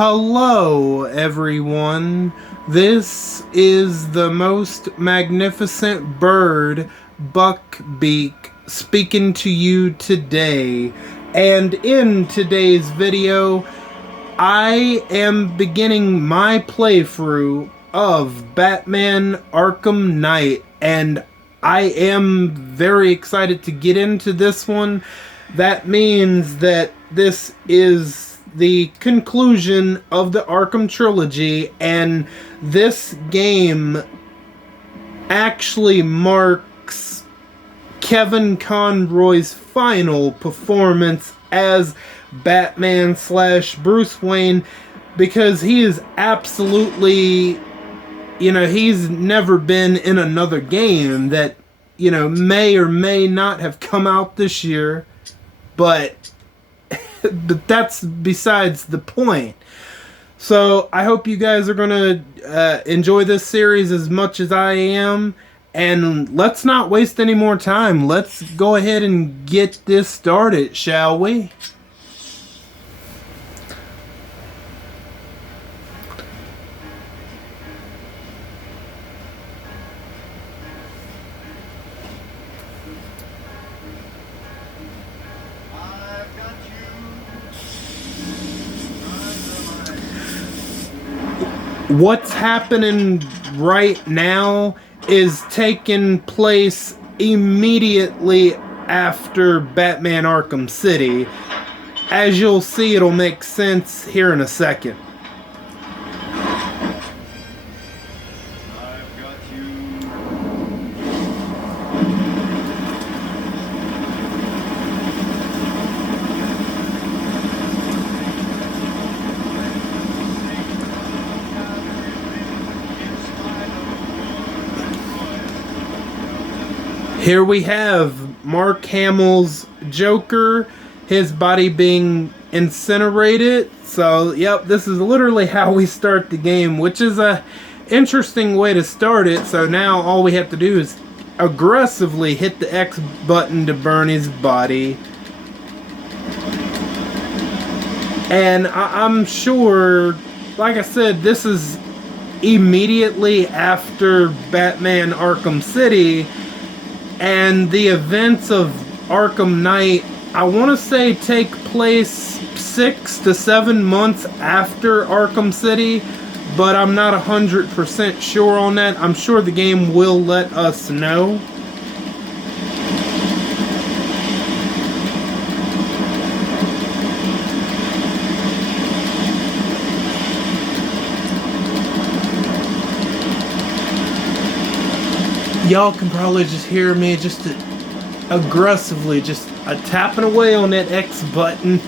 Hello, everyone. This is the most magnificent bird, Beak, speaking to you today. And in today's video, I am beginning my playthrough of Batman Arkham Knight, and I am very excited to get into this one. That means that this is the conclusion of the Arkham trilogy, and this game actually marks Kevin Conroy's final performance as Batman / Bruce Wayne, because he is absolutely, he's never been in another game that, may or may not have come out this year, but that's besides the point. So I hope you guys are going to enjoy this series as much as I am. And let's not waste any more time. Let's go ahead and get this started, shall we? What's happening right now is taking place immediately after Batman Arkham City. As you'll see, it'll make sense here in a second. Here we have Mark Hamill's Joker, his body being incinerated. So, yep, this is literally how we start the game, which is a interesting way to start it. So now all we have to do is aggressively hit the X button to burn his body. And I'm sure, like I said, this is immediately after Batman Arkham City. And the events of Arkham Knight, I want to say, take place 6 to 7 months after Arkham City, but I'm not 100% sure on that. I'm sure the game will let us know. Y'all can probably just hear me just aggressively just tapping away on that X button.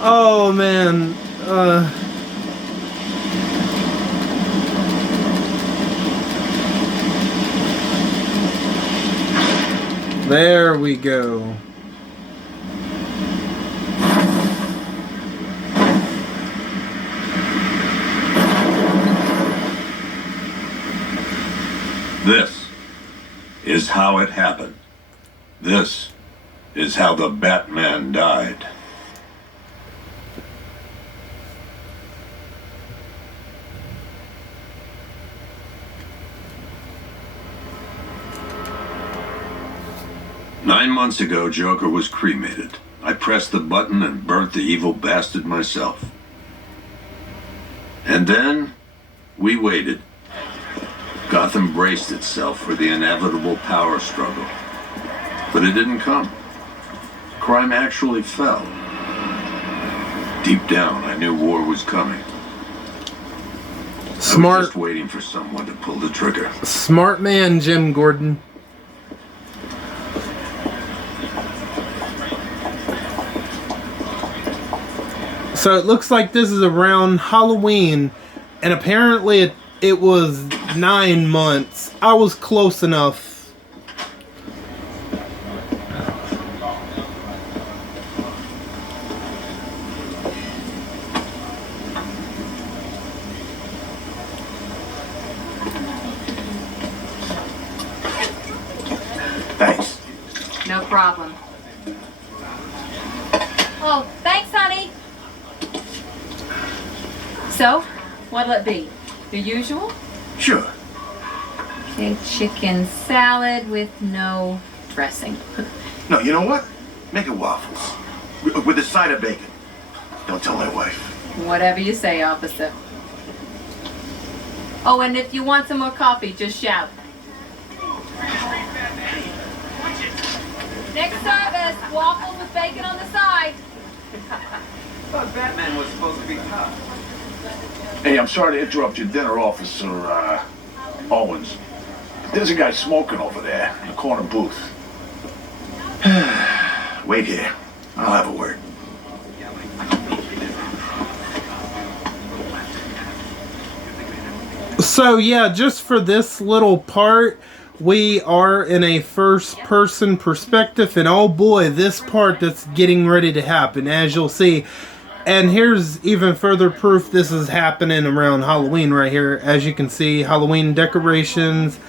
Oh man. There we go. This is how it happened. This is how the Batman died. "9 months ago, Joker was cremated. I pressed the button and burnt the evil bastard myself. And then, we waited. Gotham braced itself for the inevitable power struggle. But it didn't come. Crime actually fell. Deep down, I knew war was coming. Smart. I was just waiting for someone to pull the trigger." Smart man, Jim Gordon. So it looks like this is around Halloween, and apparently it was 9 months. I was close enough. Thanks. No problem. Oh, thanks, honey. So, what'll it be? The usual? Sure. Okay, chicken salad with no dressing. No, you know what? Make it waffles. With a side of bacon. Don't tell my wife. Whatever you say, officer. Oh, and if you want some more coffee, just shout. Next service, waffles with bacon on the side. I thought Batman was supposed to be tough. Hey, I'm sorry to interrupt your dinner, Officer, Owens. But there's a guy smoking over there in the corner booth. Wait here. I'll have a word. So yeah, just for this little part, we are in a first person perspective, and oh boy, this part that's getting ready to happen, as you'll see. And here's even further proof this is happening around Halloween right here. As you can see, Halloween decorations.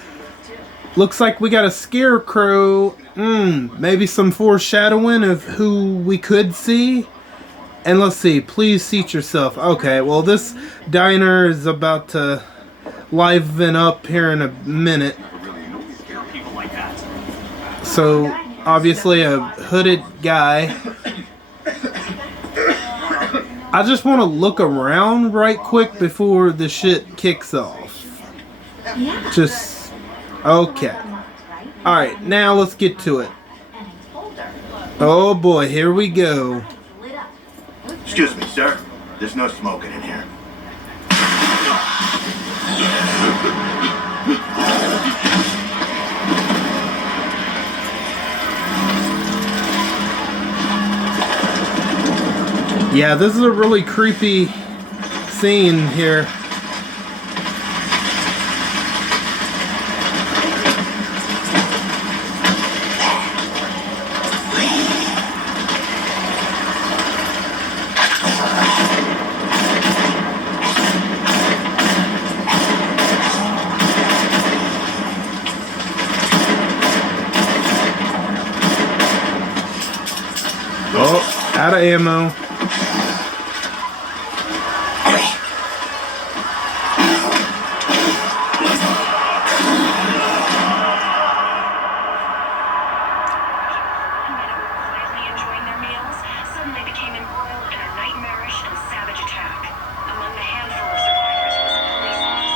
Looks like we got a scarecrow. Maybe some foreshadowing of who we could see. And let's see, please seat yourself. Okay, well this diner is about to liven up here in a minute. So, obviously a hooded guy. I just want to look around right quick before the shit kicks off. Just, okay. Alright, now let's get to it. Oh boy, here we go. Excuse me, sir. There's no smoking in here. Yeah, this is a really creepy scene here. Oh, out of ammo.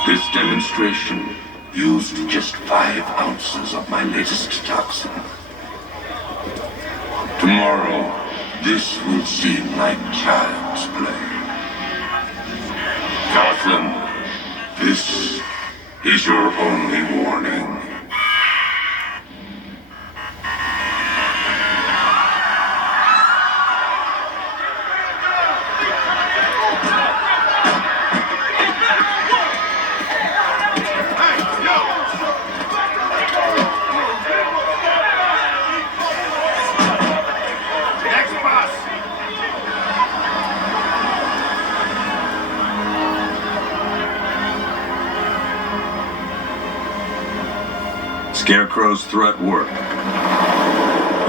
This demonstration used just 5 ounces of my latest toxin. Tomorrow, this will seem like child's play. Gotham, this is your only warning. Scarecrow's threat worked.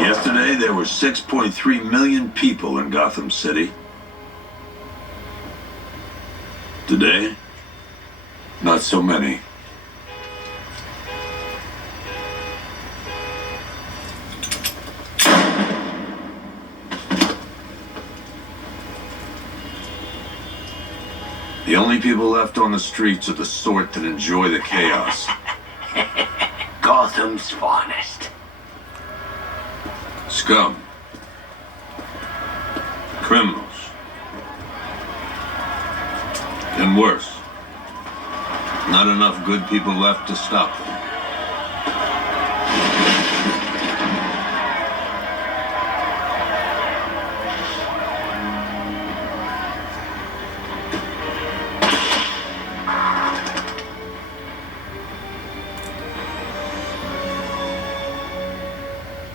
Yesterday, there were 6.3 million people in Gotham City. Today, not so many. The only people left on the streets are the sort that enjoy the chaos. Gotham's finest. Scum. Criminals. And worse. Not enough good people left to stop them.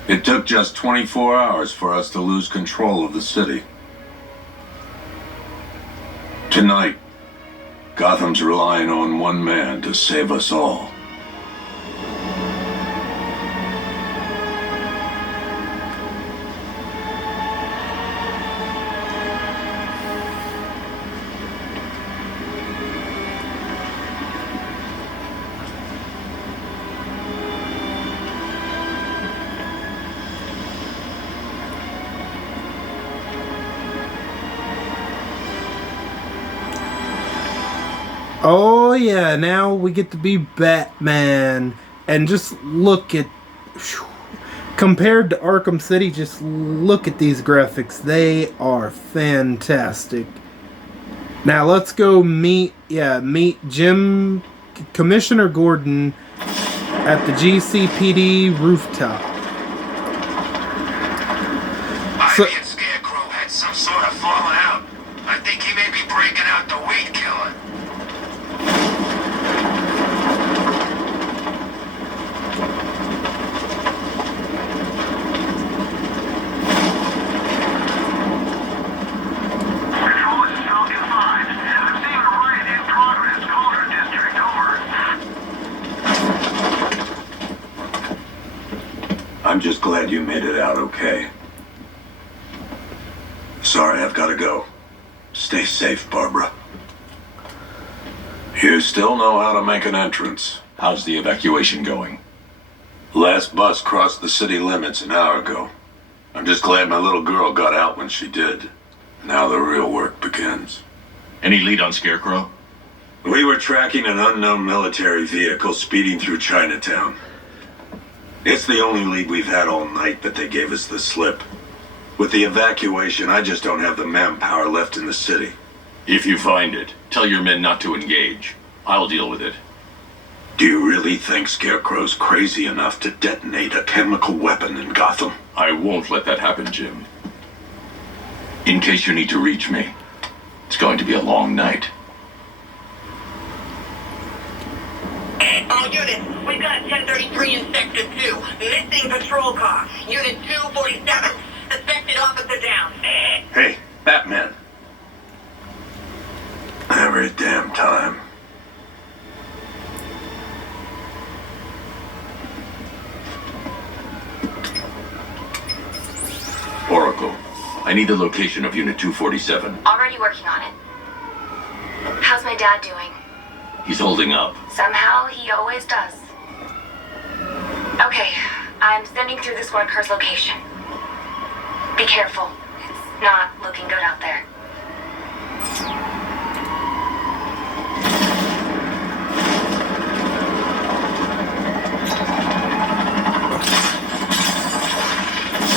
It took just 24 hours for us to lose control of the city. Tonight, Gotham's relying on one man to save us all. Oh yeah, now we get to be Batman. And just look at... Whew, compared to Arkham City, just look at these graphics. They are fantastic. Now let's go meet Jim, Commissioner Gordon at the GCPD rooftop. So, Ivy and Scarecrow had some sort of falling out. I think he may be breaking out the weed killer. Control, this is Falcon 5. I'm seeing a riot in progress. Calder District, over. I'm just glad you made it out okay. Sorry, I've got to go. Stay safe, Barbara. You still know how to make an entrance. How's the evacuation going? Last bus crossed the city limits an hour ago. I'm just glad my little girl got out when she did. Now the real work begins. Any lead on Scarecrow? We were tracking an unknown military vehicle speeding through Chinatown. It's the only lead we've had all night, but they gave us the slip. With the evacuation, I just don't have the manpower left in the city. If you find it, tell your men not to engage. I'll deal with it. Do you really think Scarecrow's crazy enough to detonate a chemical weapon in Gotham? I won't let that happen, Jim. In case you need to reach me, it's going to be a long night. All units, we've got a 1033 in Sector 2. Missing patrol car. Unit 247. Suspected officer down. Hey, Batman. Every damn time. Oracle, I need the location of Unit 247. Already working on it. How's my dad doing? He's holding up. Somehow he always does. Okay, I'm sending through the squad car's location. Be careful. It's not looking good out there.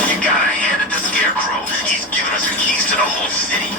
You gotta hand it to Scarecrow. He's giving us the keys to the whole city.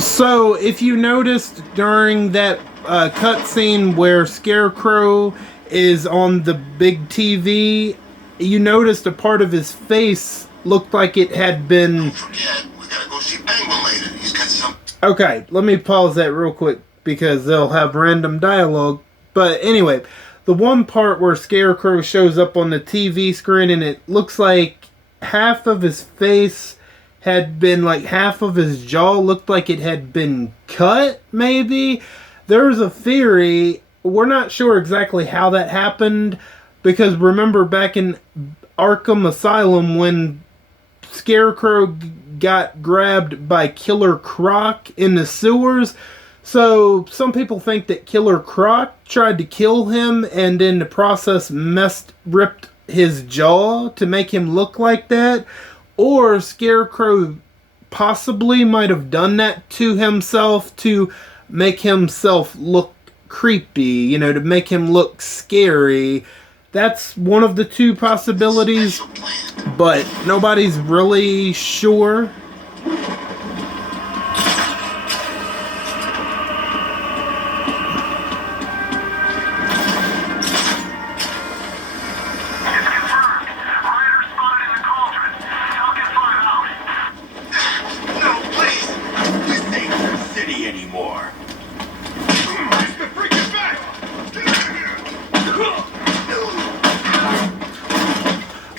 So, if you noticed during that cutscene where Scarecrow is on the big TV, you noticed a part of his face looked like it had been... Don't forget, we gotta go see Penguin later. He's got some... Okay, let me pause that real quick because they'll have random dialogue. But anyway, the one part where Scarecrow shows up on the TV screen and it looks like half of his face had been, like, half of his jaw looked like it had been cut, maybe? There's a theory. We're not sure exactly how that happened, because remember back in Arkham Asylum when Scarecrow got grabbed by Killer Croc in the sewers? So some people think that Killer Croc tried to kill him and in the process ripped his jaw to make him look like that. Or Scarecrow possibly might have done that to himself to make himself look creepy, you know, to make him look scary. That's one of the two possibilities, but nobody's really sure.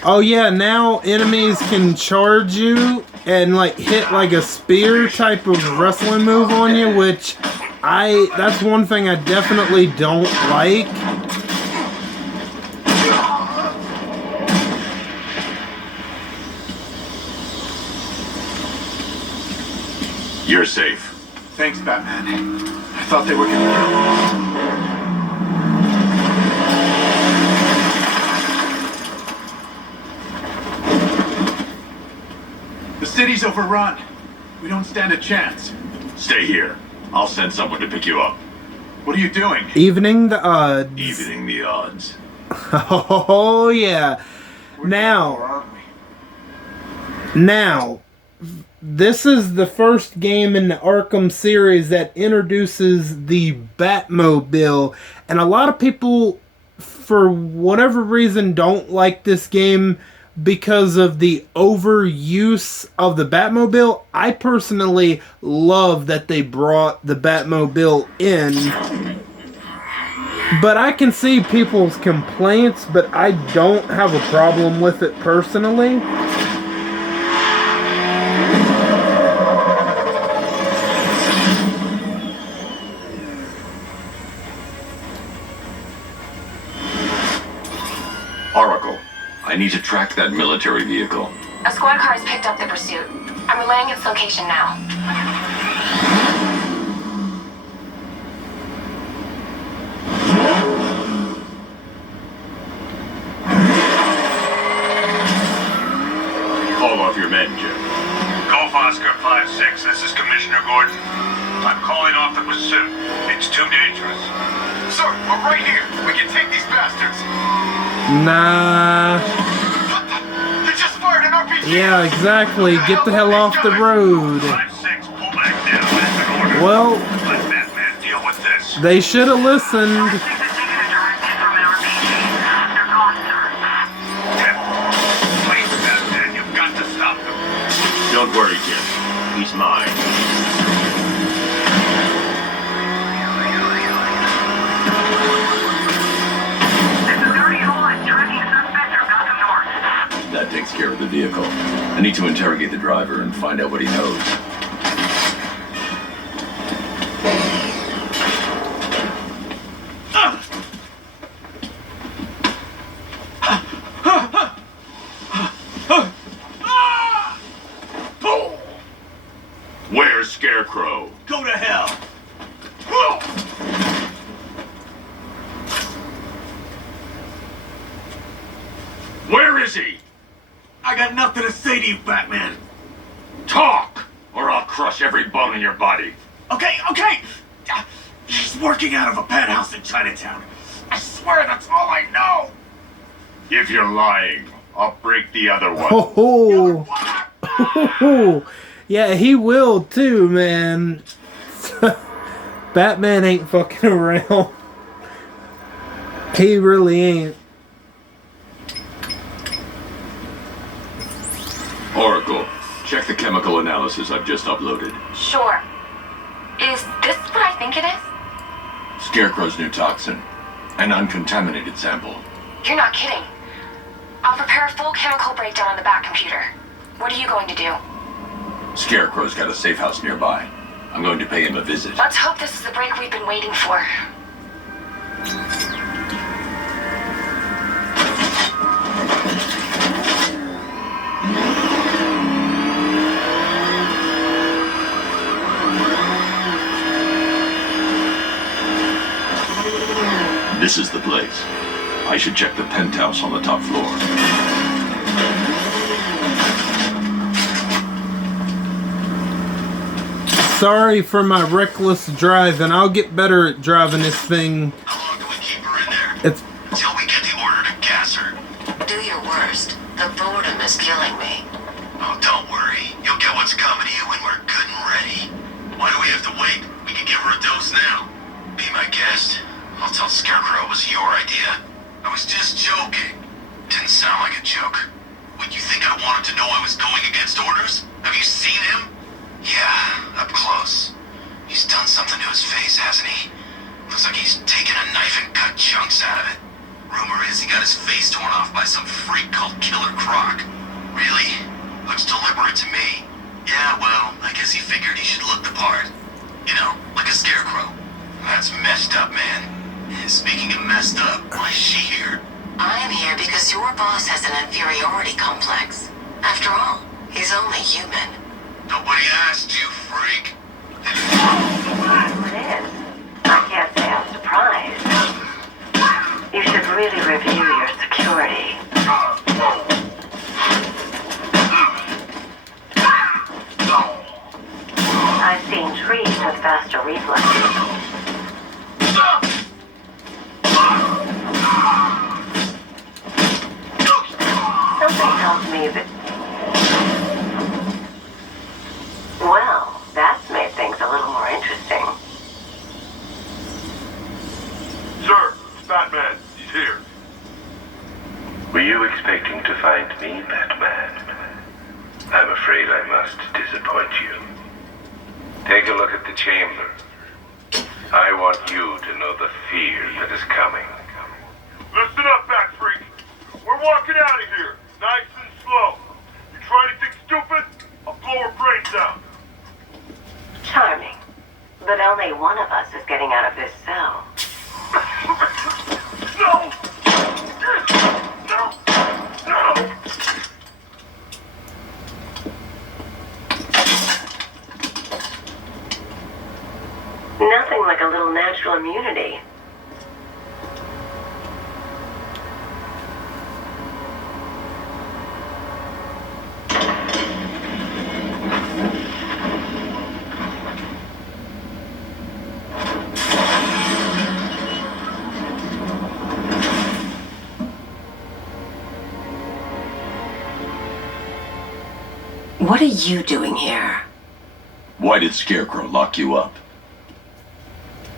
Oh yeah, now enemies can charge you and like hit like a spear type of wrestling move on you, which that's one thing I definitely don't like. You're safe. Thanks, Batman. I thought they were gonna kill me. The city's overrun. We don't stand a chance. Stay here. I'll send someone to pick you up. What are you doing? Evening the odds. Evening the odds. Oh, yeah. Now, this is the first game in the Arkham series that introduces the Batmobile. And a lot of people, for whatever reason, don't like this game because of the overuse of the Batmobile. I personally love that they brought the Batmobile in. But I can see people's complaints, but I don't have a problem with it personally. Oracle, I need to track that military vehicle. A squad car has picked up the pursuit. I'm relaying its location now. Call off your men, Jim. Golf Oscar 5-6, this is Commissioner Gordon. I'm calling off the pursuit. It's too dangerous. Sir, we're right here. We can take these bastards. Nah. They just fired an RPG. Yeah, exactly. Get the hell off the road. 5-6, pull back now. That's an order. Well, Let Batman deal with this. they should have listened. Please, Batman, you've got to stop them. Don't worry, Jim. He's mine. That takes care of the vehicle. I need to interrogate the driver and find out what he knows. Where's Scarecrow? Go to hell. Where is he? I got nothing to say to you, Batman. Talk, or I'll crush every bone in your body. Okay. He's working out of a penthouse in Chinatown. I swear that's all I know. If you're lying, I'll break the other one. Oh, yeah, he will too, man. Batman ain't fucking around. He really ain't. Oracle, check the chemical analysis I've just uploaded. Sure. Is this what I think it is? Scarecrow's new toxin. An uncontaminated sample. You're not kidding. I'll prepare a full chemical breakdown on the back computer. What are you going to do? Scarecrow's got a safe house nearby. I'm going to pay him a visit. Let's hope this is the break we've been waiting for. This is the place. I should check the penthouse on the top floor. Sorry for my reckless driving. I'll get better at driving this thing. How long do we keep her in there? It's Until we get the order to gas her. Do your worst. The boredom is killing me. Oh, don't worry. You'll get what's coming to you when we're good and ready. Why do we have to wait? We can give her a dose now. Be my guest. I'll tell Scarecrow it was your idea. I was just joking. Didn't sound like a joke. Would you think I wanted to know I was going against orders? Have you seen him? Yeah, up close. He's done something to his face, hasn't he? Looks like he's taken a knife and cut chunks out of it. Rumor is he got his face torn off by some freak called Killer Croc. Really? Looks deliberate to me. Yeah, well, I guess he figured he should look the part. You know, like a scarecrow. That's messed up, man. And speaking of messed up, why is she here? I'm here because your boss has an inferiority complex. After all, he's only human. Nobody asked you, freak. It is. I can't say I'm surprised. You should really review your security. I've seen trees with faster reflexes. Something tells me that... Well, that's made things a little more interesting. Sir, it's Batman. He's here. Were you expecting to find me, Batman? I'm afraid I must disappoint you. Take a look at the chamber. I want you to know the fear that is coming. Listen up, Bat Freak. We're walking out of here, nice and slow. You try anything stupid, I'll blow her brains out. Charming. But only one of us is getting out of this cell. No! No! No! Nothing like a little natural immunity. What are you doing here? Why did Scarecrow lock you up?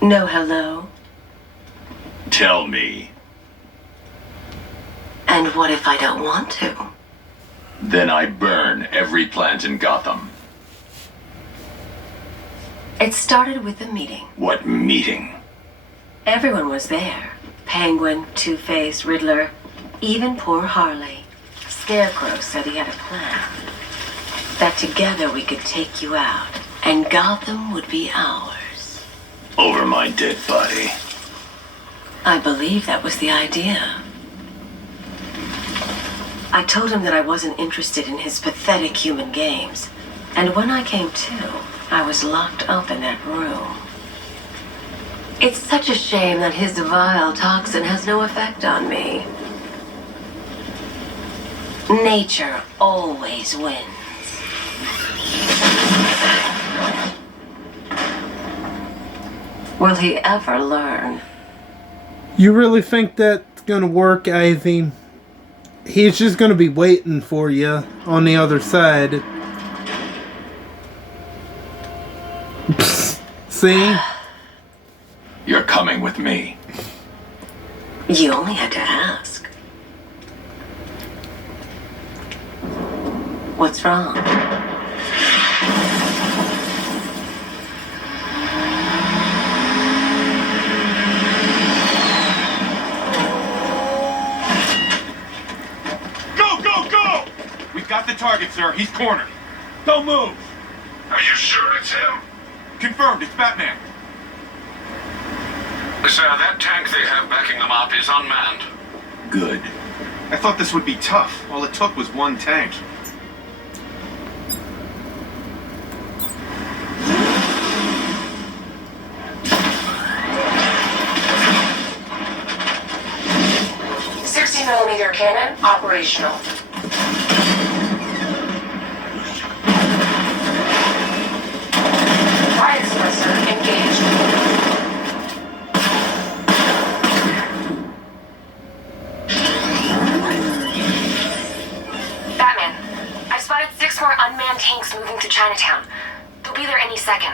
No hello. Tell me. And what if I don't want to? Then I burn every plant in Gotham. It started with a meeting. What meeting? Everyone was there. Penguin, Two-Face, Riddler, even poor Harley. Scarecrow said he had a plan. That together we could take you out, and Gotham would be ours. Over my dead body. I believe that was the idea. I told him that I wasn't interested in his pathetic human games. And when I came to, I was locked up in that room. It's such a shame that his vile toxin has no effect on me. Nature always wins. Will he ever learn? You really think that's gonna work, Ivy? He's just gonna be waiting for you on the other side. See? You're coming with me. You only had to ask. What's wrong? Got the target, sir. He's cornered. Don't move. Are you sure it's him? Confirmed. It's Batman. Sir, that tank they have backing them up is unmanned. Good. I thought this would be tough. All it took was one tank. .60mm cannon operational. Fire suppressor engaged. Batman, I've spotted 6 more unmanned tanks moving to Chinatown. They'll be there any second.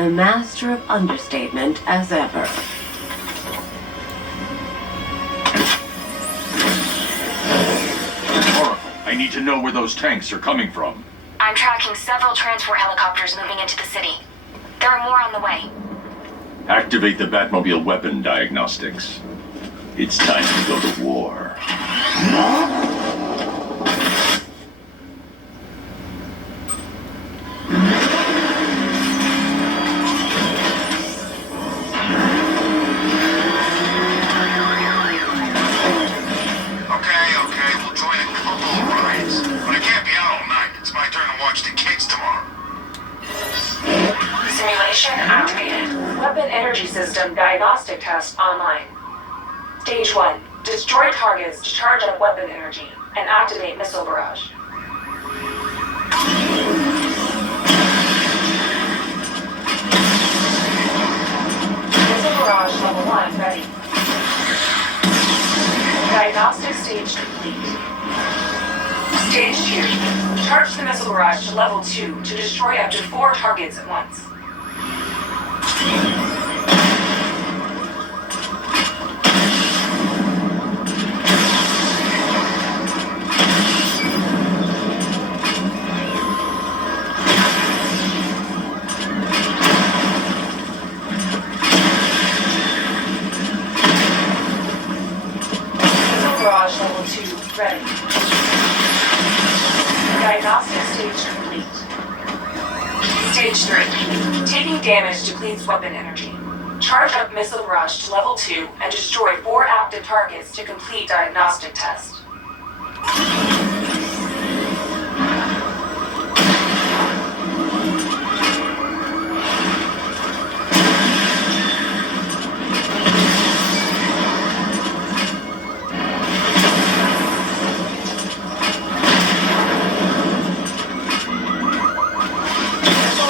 the master of understatement as ever. I need to know where those tanks are coming from. I'm tracking several transport helicopters moving into the city. There are more on the way. Activate the Batmobile weapon diagnostics. It's time to go to war. Okay, we'll join a couple of rides. But I can't be out all night. It's my turn to watch the kids tomorrow. Simulation activated. Weapon energy system diagnostic test online. Stage 1. Destroy targets to charge up weapon energy and activate missile barrage. Missile barrage level 1 ready. Diagnostic stage complete. Stage 2. Charge the missile barrage to level 2 to destroy up to 4 targets at once. Missile barrage level 2 ready. Diagnostic stage complete. Stage 3. Taking damage depletes weapon energy. Charge up missile barrage to level 2 and destroy 4 active targets to complete diagnostic test.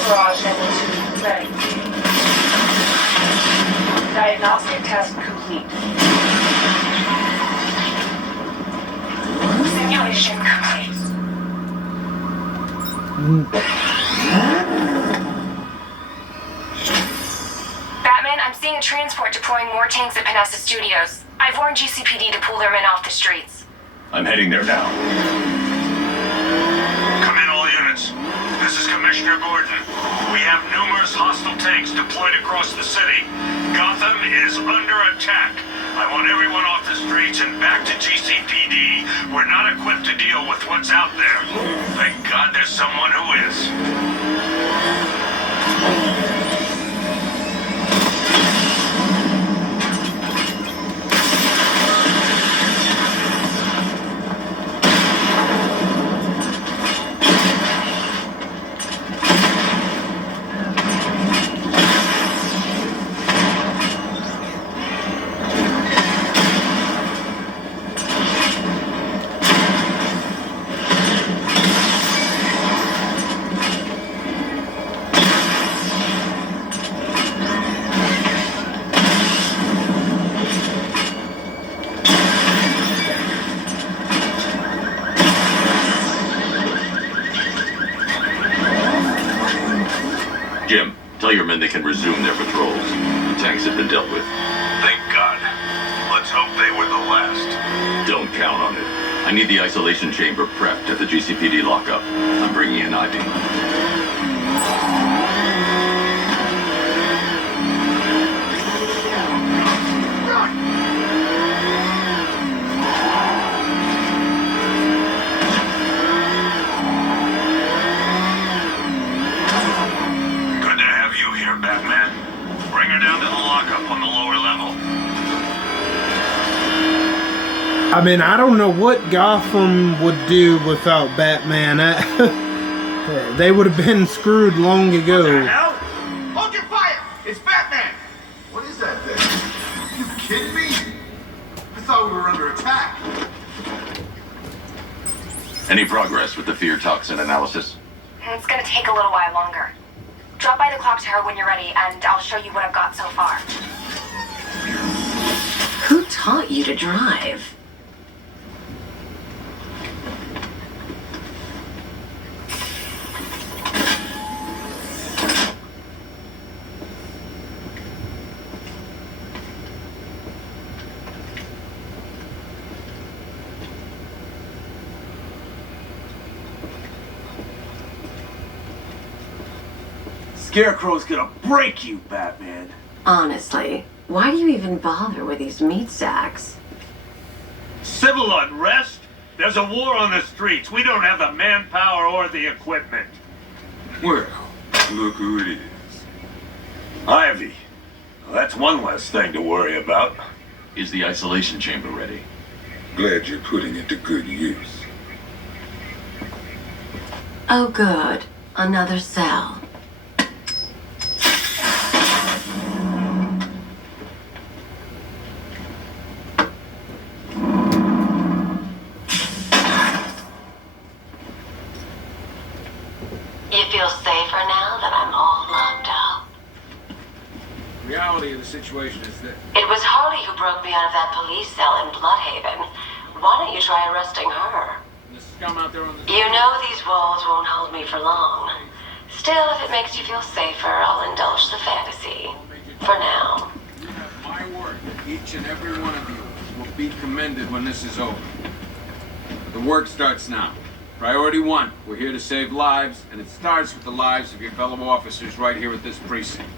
Barrage level 2 ready. Diagnostic test complete. Simulation complete. Batman, I'm seeing a transport deploying more tanks at Panessa Studios. I've warned GCPD to pull their men off the streets. I'm heading there now. Come in, all units. This is Commissioner Gordon. We have numerous hostile tanks deployed across the city. Gotham is under attack. I want everyone off the streets and back to GCPD. We're not equipped to deal with what's out there. Thank God there's someone who is. Jim, tell your men they can resume their patrols. The tanks have been dealt with. Thank God. Let's hope they were the last. Don't count on it. I need the isolation chamber prepped at the GCPD lockup. I'm bringing in ID. Good to have you here, Batman. Bring her down to the lockup on the lower level. I mean, I don't know what Gotham would do without Batman. They would have been screwed long ago. What the hell? Hold your fire! It's Batman! What is that thing? You kidding me? I thought we were under attack. Any progress with the fear toxin analysis? It's gonna take a little while longer. Drop by the clock tower when you're ready, and I'll show you what I've got so far. Who taught you to drive? Scarecrow's gonna break you, Batman. Honestly, why do you even bother with these meat sacks? Civil unrest? There's a war on the streets. We don't have the manpower or the equipment. Well, look who it is. Ivy. Well, that's one less thing to worry about. Is the isolation chamber ready? Glad you're putting it to good use. Oh good, another cell. You feel safer now that I'm all locked up? The reality of the situation is that It was Harley who broke me out of that police cell in Bloodhaven. Why don't you try arresting her? the scum out there on the You know these walls won't hold me for long. Still, if it makes you feel safer, I'll indulge the fantasy. For now. You have my word that each and every one of you will be commended when this is over. But the work starts now. Priority 1, we're here to save lives, and it starts with the lives of your fellow officers right here at this precinct.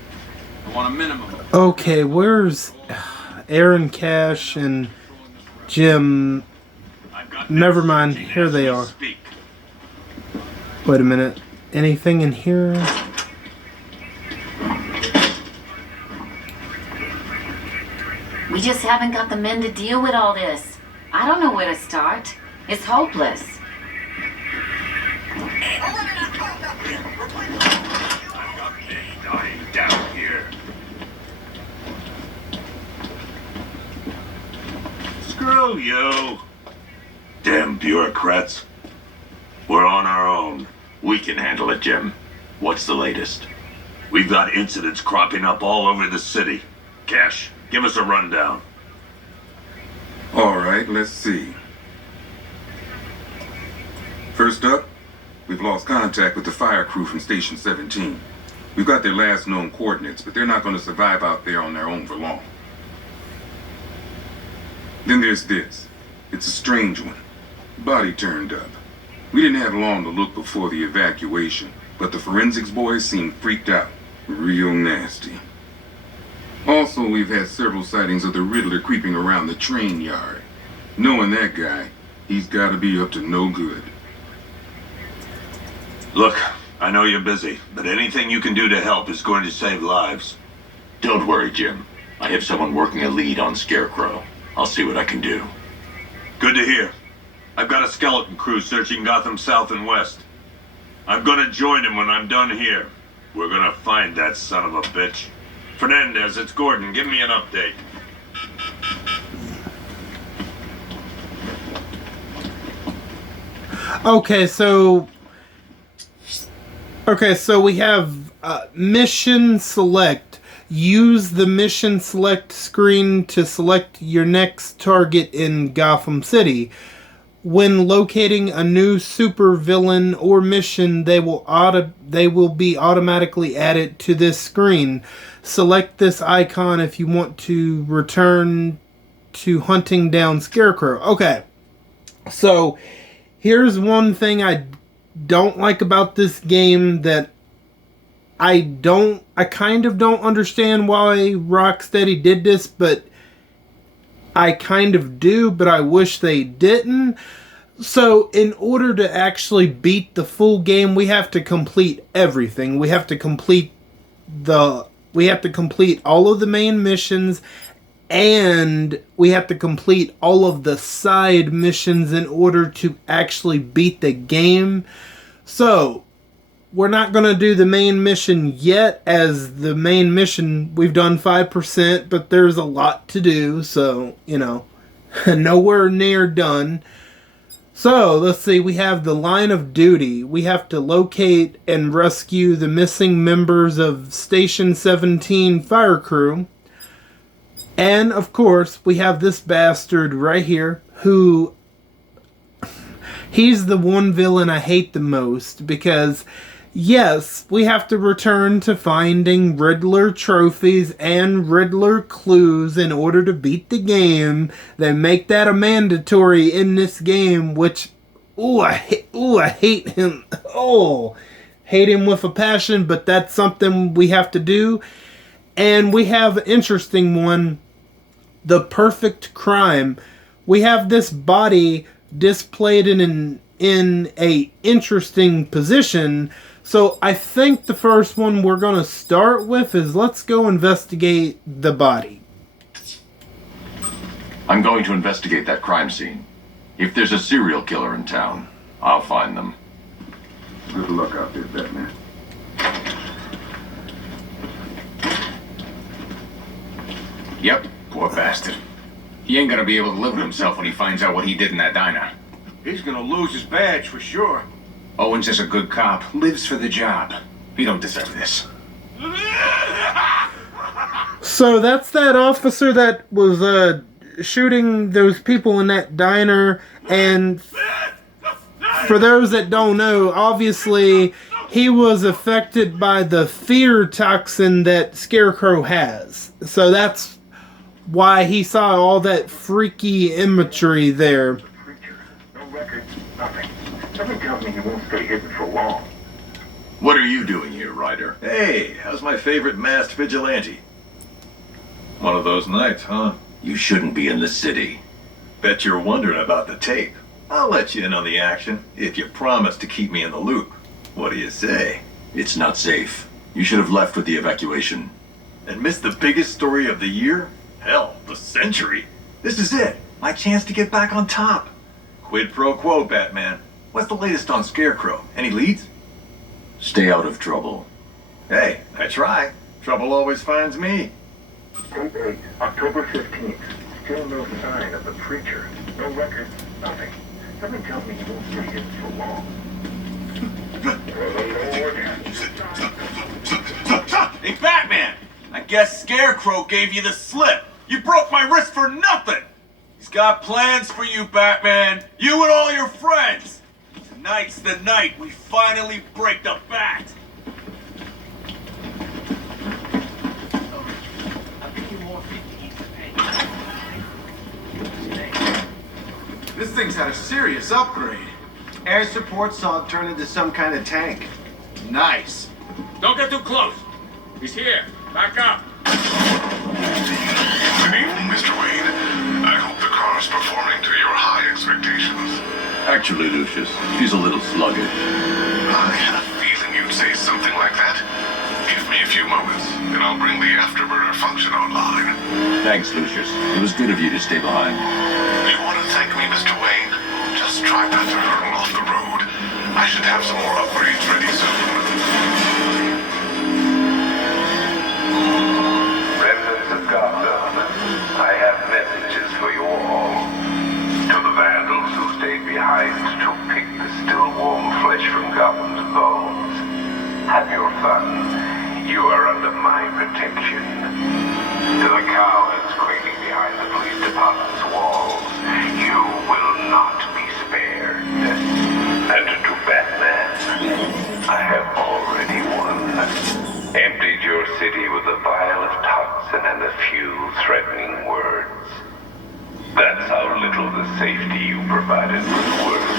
I want a minimum of... Okay, where's Aaron Cash and Jim? Never mind, here they are. Wait a minute. Anything in here? We just haven't got the men to deal with all this. I don't know where to start. It's hopeless. I've got me dying down here. Screw you. Damn bureaucrats. We're on our own. We can handle it, Jim. What's the latest? We've got incidents cropping up all over the city. Cash, give us a rundown. All right, let's see. First up, we've lost contact with the fire crew from Station 17. We've got their last known coordinates, but they're not going to survive out there on their own for long. Then there's this. It's a strange one. Body turned up. We didn't have long to look before the evacuation, but the forensics boys seemed freaked out. Real nasty. Also, we've had several sightings of the Riddler creeping around the train yard. Knowing that guy, he's got to be up to no good. Look, I know you're busy, but anything you can do to help is going to save lives. Don't worry, Jim. I have someone working a lead on Scarecrow. I'll see what I can do. Good to hear. I've got a skeleton crew searching Gotham south and west. I'm gonna join him when I'm done here. We're gonna find that son of a bitch. Fernandez, it's Gordon. Give me an update. Okay, so we have mission select. Use the mission select screen to select your next target in Gotham City. When locating a new supervillain or mission, they will be automatically added to this screen. Select this icon if you want to return to hunting down Scarecrow. Okay, so here's one thing I don't like about this game that I kind of don't understand why Rocksteady did this, but I kind of do, but I wish they didn't. So, in order to actually beat the full game, we have to complete everything. We have to complete all of the main missions, and we have to complete all of the side missions in order to actually beat the game. So, we're not going to do the main mission yet, as the main mission, we've done 5%, but there's a lot to do, so, nowhere near done. So, let's see, we have the line of duty. We have to locate and rescue the missing members of Station 17 fire crew. And, of course, we have this bastard right here, who, he's the one villain I hate the most, because yes, we have to return to finding Riddler trophies and Riddler clues in order to beat the game. They make that a mandatory in this game, which, I hate him. hate him with a passion, but that's something we have to do. And we have an interesting one, the perfect crime. We have this body displayed in a interesting position. So I think the first one we're going to start with is let's go investigate the body. I'm going to investigate that crime scene. If there's a serial killer in town, I'll find them. Good luck out there, Batman. Yep, poor bastard. He ain't gonna be able to live with himself when he finds out what he did in that diner. He's gonna lose his badge for sure. Owen's just a good cop, lives for the job. He don't deserve this. So that's that officer that was shooting those people in that diner. And for those that don't know, obviously he was affected by the fear toxin that Scarecrow has. So that's why he saw all that freaky imagery there. No records, nothing. Something tells me you won't stay hidden for long. What are you doing here, Ryder? Hey, how's my favorite masked vigilante? One of those nights, huh? You shouldn't be in the city. Bet you're wondering about the tape. I'll let you in on the action if you promise to keep me in the loop. What do you say? It's not safe. You should have left with the evacuation. And missed the biggest story of the year? Hell, the century. This is it. My chance to get back on top. Quid pro quo, Batman. What's the latest on Scarecrow? Any leads? Stay out of trouble. Hey, I try. Trouble always finds me. Tape 8, October 15th. Still no sign of the preacher. No records, nothing. Something tells me you won't stay hidden for long. Hey, Batman! I guess Scarecrow gave you the slip. You broke my wrist for nothing! He's got plans for you, Batman. You and all your friends. Tonight's the night we finally break the bat. This thing's had a serious upgrade. Air support saw it turn into some kind of tank. Nice. Don't get too close. He's here. Back up. Good evening, Mr. Wayne. I hope the car's performing to your high expectations. Actually, Lucius, she's a little sluggish. I had a feeling you'd say something like that. Give me a few moments, and I'll bring the afterburner function online. Thanks, Lucius. It was good of you to stay behind. You want to thank me, Mr. Wayne? Just drive past the hurdle off the road. I should have some more upgrades ready soon. Residents of Gotham, I have messages for you all. To the vandals who stayed behind to pick the still warm flesh from Gotham's bones, have your fun. You are under my protection. To the cowards quaking behind the police department's walls, you will not be spared. And to Batman, I have already won. Emptied your city with a vial of toxin and a few threatening words. That's how little the safety you provided was worth.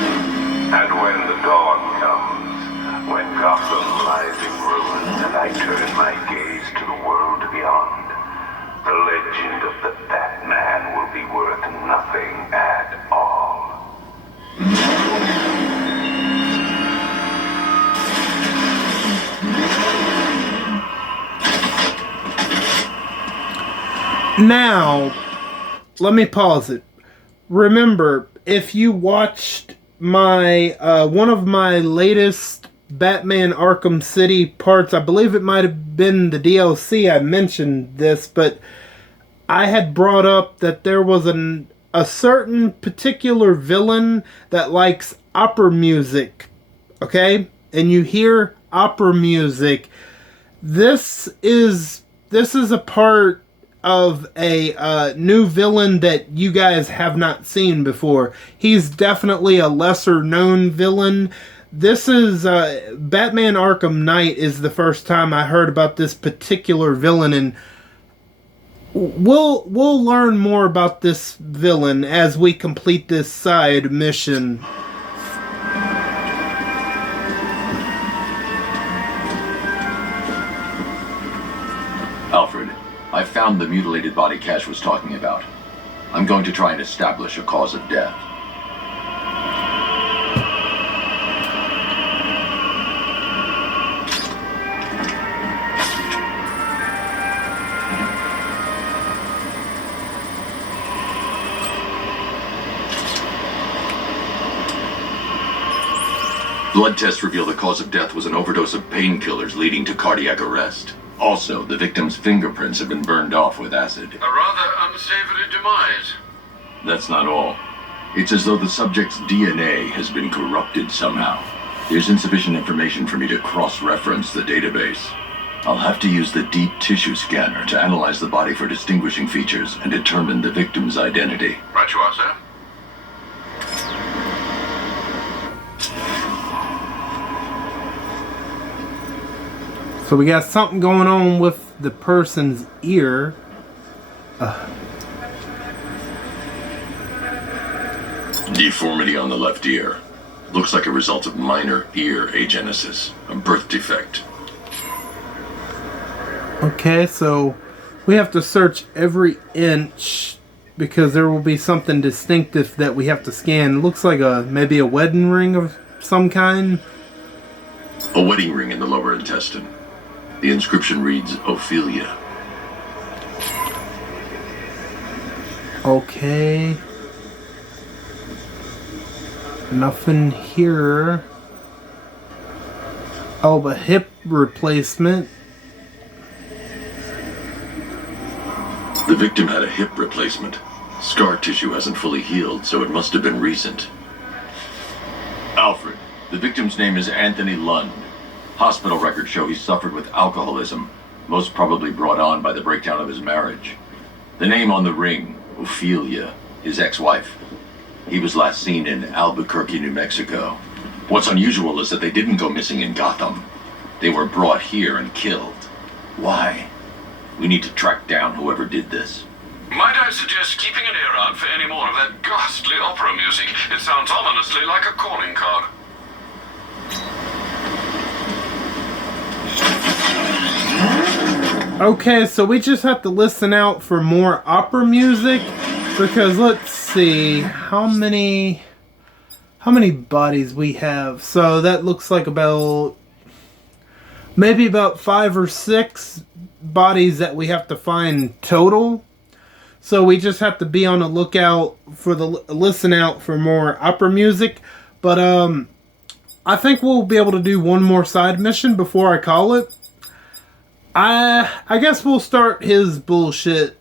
And when the dawn comes, when Gotham lies in ruins and I turn my gaze to the world beyond, the legend of the Batman will be worth nothing at all. Now, let me pause it. Remember, if you watched my one of my latest Batman Arkham City parts, I believe it might have been the DLC, I mentioned this, but I had brought up that there was a certain particular villain that likes opera music, okay? And you hear opera music. This is a part of a new villain that you guys have not seen before. He's definitely a lesser known villain. This is Batman Arkham Knight is the first time I heard about this particular villain, and we'll learn more about this villain as we complete this side mission. I found the mutilated body Cash was talking about. I'm going to try and establish a cause of death. Blood tests reveal the cause of death was an overdose of painkillers leading to cardiac arrest. Also, the victim's fingerprints have been burned off with acid. A rather unsavory demise. That's not all. It's as though the subject's DNA has been corrupted somehow. There's insufficient information for me to cross-reference the database. I'll have to use the deep tissue scanner to analyze the body for distinguishing features and determine the victim's identity. Right you are, sir. So we got something going on with the person's ear. Deformity on the left ear. Looks like a result of minor ear agenesis, a birth defect. Okay, so we have to search every inch because there will be something distinctive that we have to scan. Looks like maybe a wedding ring of some kind. A wedding ring in the lower intestine. The inscription reads, Ophelia. Okay. Nothing here. Oh, but hip replacement. The victim had a hip replacement. Scar tissue hasn't fully healed, so it must have been recent. Alfred. The victim's name is Anthony Lund. Hospital records show he suffered with alcoholism, most probably brought on by the breakdown of his marriage. The name on the ring, Ophelia, his ex-wife. He was last seen in Albuquerque, New Mexico. What's unusual is that they didn't go missing in Gotham. They were brought here and killed. Why? We need to track down whoever did this. Might I suggest keeping an ear out for any more of that ghastly opera music? It sounds ominously like a calling card. Okay, so we just have to listen out for more opera music because let's see how many bodies we have. So that looks like maybe about 5 or 6 bodies that we have to find total. So we just have to be on the lookout for listen out for more opera music. But I think we'll be able to do one more side mission before I call it. I guess we'll start his bullshit.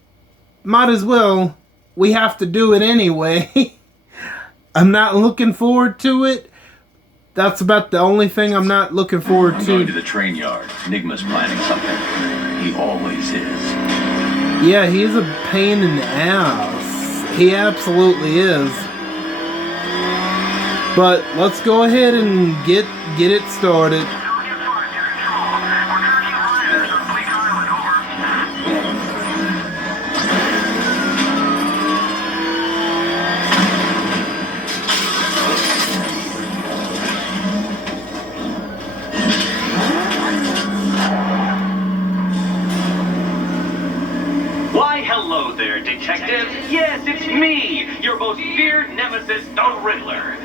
Might as well. We have to do it anyway. I'm not looking forward to it. That's about the only thing I'm not looking forward I'm to. going to the train yard. Enigma's planning something. He always is. Yeah, he's a pain in the ass. He absolutely is. But let's go ahead and get it started. Hello there, Detective. Yes, it's me, your most feared nemesis, the Riddler.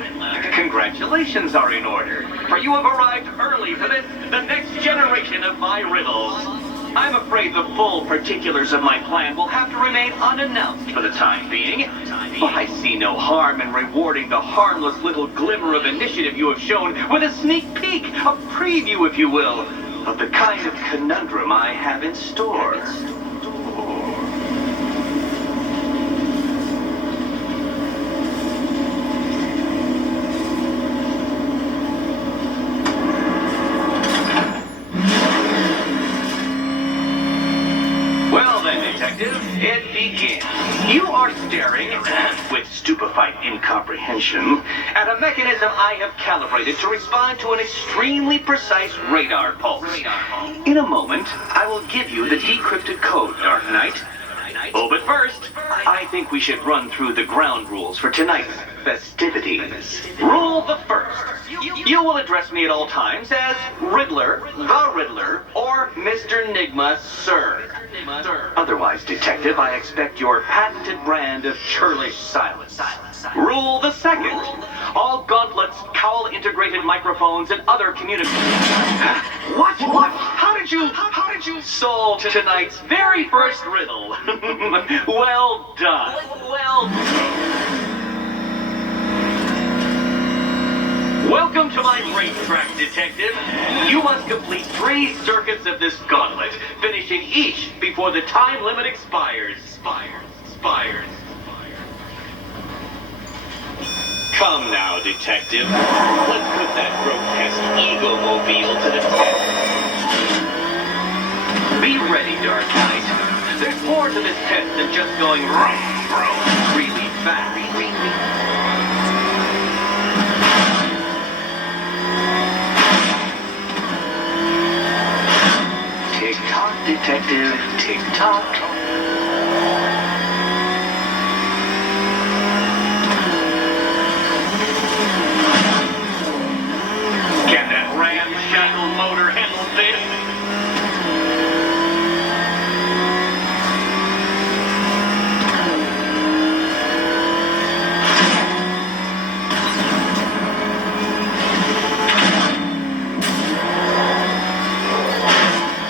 Congratulations are in order, for you have arrived early for the next generation of my riddles. I'm afraid the full particulars of my plan will have to remain unannounced for the time being, but I see no harm in rewarding the harmless little glimmer of initiative you have shown with a sneak peek, a preview, if you will, of the kind of conundrum I have in store. It begins. You are staring, with stupefied incomprehension, at a mechanism I have calibrated to respond to an extremely precise radar pulse. In a moment, I will give you the decrypted code, Dark Knight. Oh, but first, I think we should run through the ground rules for tonight's festivities. Rule the first. You will address me at all times as Riddler, the Riddler, or Mr. Nigma, sir. Otherwise, Detective, I expect your patented brand of churlish silence. Rule the second. All gauntlets, cowl-integrated microphones, and other What? How did you solve tonight's very first riddle? Well done. Welcome to my racetrack, Detective. You must complete 3 circuits of this gauntlet, finishing each before the time limit expires. Come now, Detective. Let's put that grotesque ego-mobile to the test. Be ready, Dark Knight. There's more to this test than just going really fast. Tick-tock, Detective, tick-tock. Can that ramshackle motor handle this?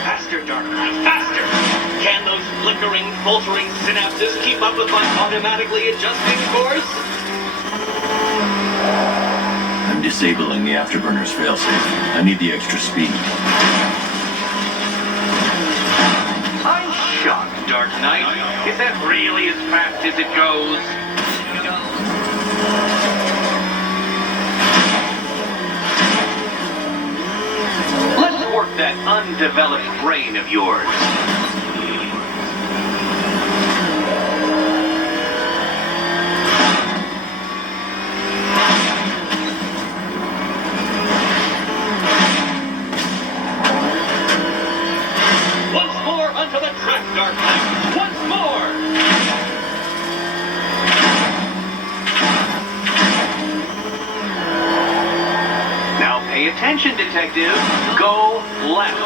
Faster, Dark Knight, faster! Can those flickering, faltering synapses keep up with my automatically adjusting course? I'm disabling the afterburner's failsafe. I need the extra speed. I'm shocked, Dark Knight. Is that really as fast as it goes? Let's work that undeveloped brain of yours. Once more onto the track, Dark Knight. Once more! Now pay attention, Detective. Go left.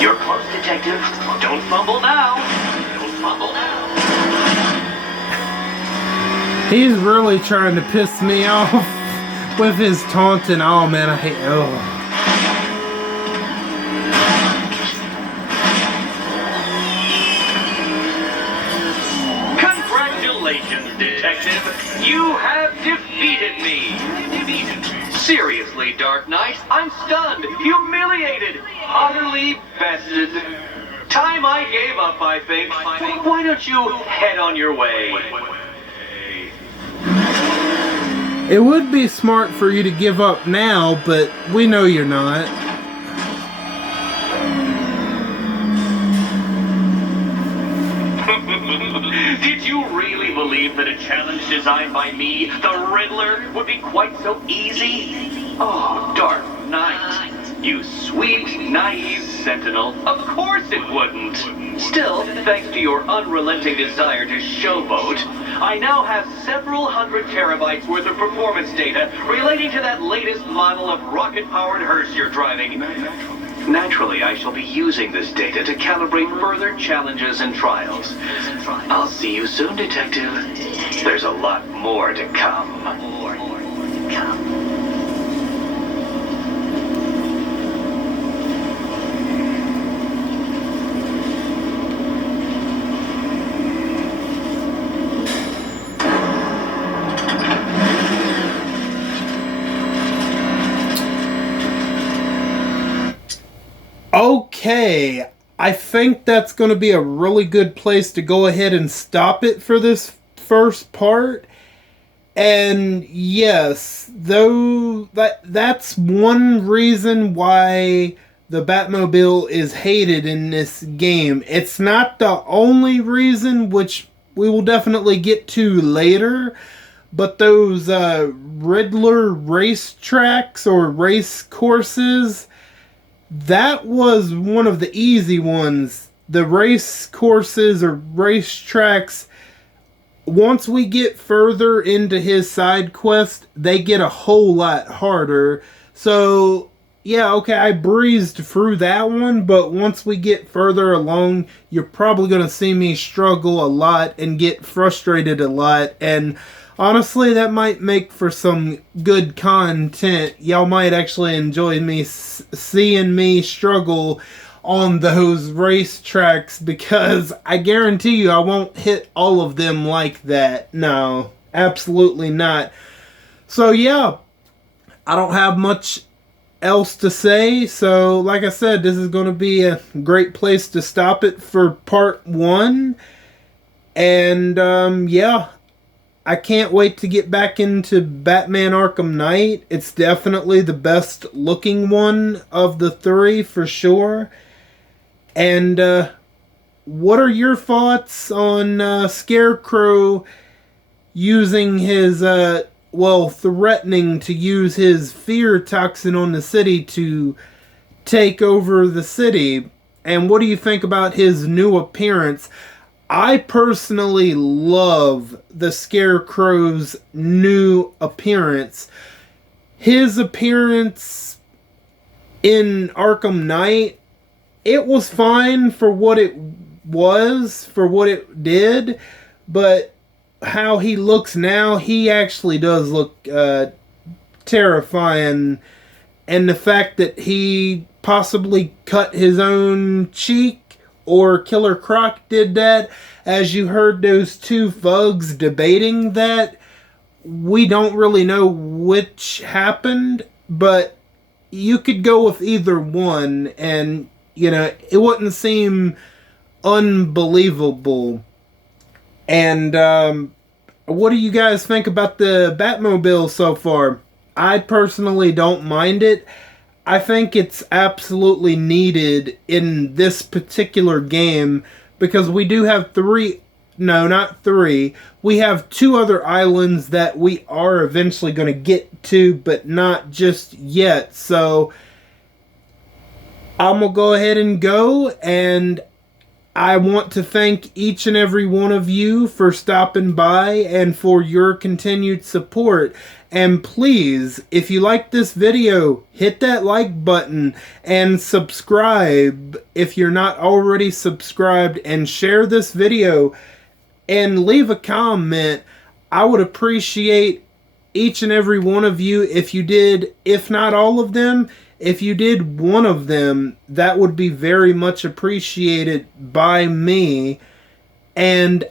You're close, Detective. Don't fumble now. He's really trying to piss me off with his taunting. Oh man, I hate. Congratulations, Detective. You have defeated me. Seriously, Dark Knight, I'm stunned, humiliated, utterly bested. Time I gave up, I think. Why don't you head on your way? It would be smart for you to give up now, but we know you're not. Did you really believe that a challenge designed by me, the Riddler, would be quite so easy? Oh, Dark Knight. You sweet, naive sentinel. Of course it wouldn't. Still, thanks to your unrelenting desire to showboat, I now have several hundred terabytes worth of performance data relating to that latest model of rocket-powered hearse you're driving. Naturally, I shall be using this data to calibrate further challenges and trials. I'll see you soon, Detective. There's a lot more to come. Okay, I think that's going to be a really good place to go ahead and stop it for this first part. And yes, though that's one reason why the Batmobile is hated in this game. It's not the only reason, which we will definitely get to later. But those Riddler race tracks or race courses, that was one of the easy ones. The race courses or race tracks, once we get further into his side quest, they get a whole lot harder. So, yeah, okay, I breezed through that one, but once we get further along, you're probably going to see me struggle a lot and get frustrated a lot. And honestly, that might make for some good content. Y'all might actually enjoy me seeing me struggle on those race tracks, because I guarantee you I won't hit all of them like that. No, absolutely not. So yeah, I don't have much else to say. So like I said, this is going to be a great place to stop it for part 1. And yeah, I can't wait to get back into Batman Arkham Knight. It's definitely the best looking one of the 3 for sure. And what are your thoughts on Scarecrow using his, threatening to use his fear toxin on the city to take over the city? And what do you think about his new appearance? I personally love the Scarecrow's new appearance. His appearance in Arkham Knight, it was fine for what it was, for what it did, but how he looks now, he actually does look terrifying. And the fact that he possibly cut his own cheek, or Killer Croc did that, as you heard those 2 thugs debating that, we don't really know which happened, but you could go with either one, and it wouldn't seem unbelievable. And what do you guys think about the Batmobile so far? I personally don't mind it. I think it's absolutely needed in this particular game, because we do have 3, no, not 3, we have 2 other islands that we are eventually going to get to, but not just yet. So I'm going to go ahead and go, and I want to thank each and every one of you for stopping by and for your continued support. And please, if you like this video, hit that like button and subscribe if you're not already subscribed, and share this video and leave a comment. I would appreciate each and every one of you if you did, if not all of them. If you did one of them, that would be very much appreciated by me. And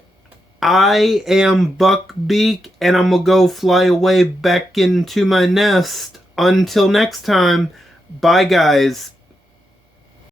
I am Beak, and I'm going to go fly away back into my nest. Until next time, bye guys.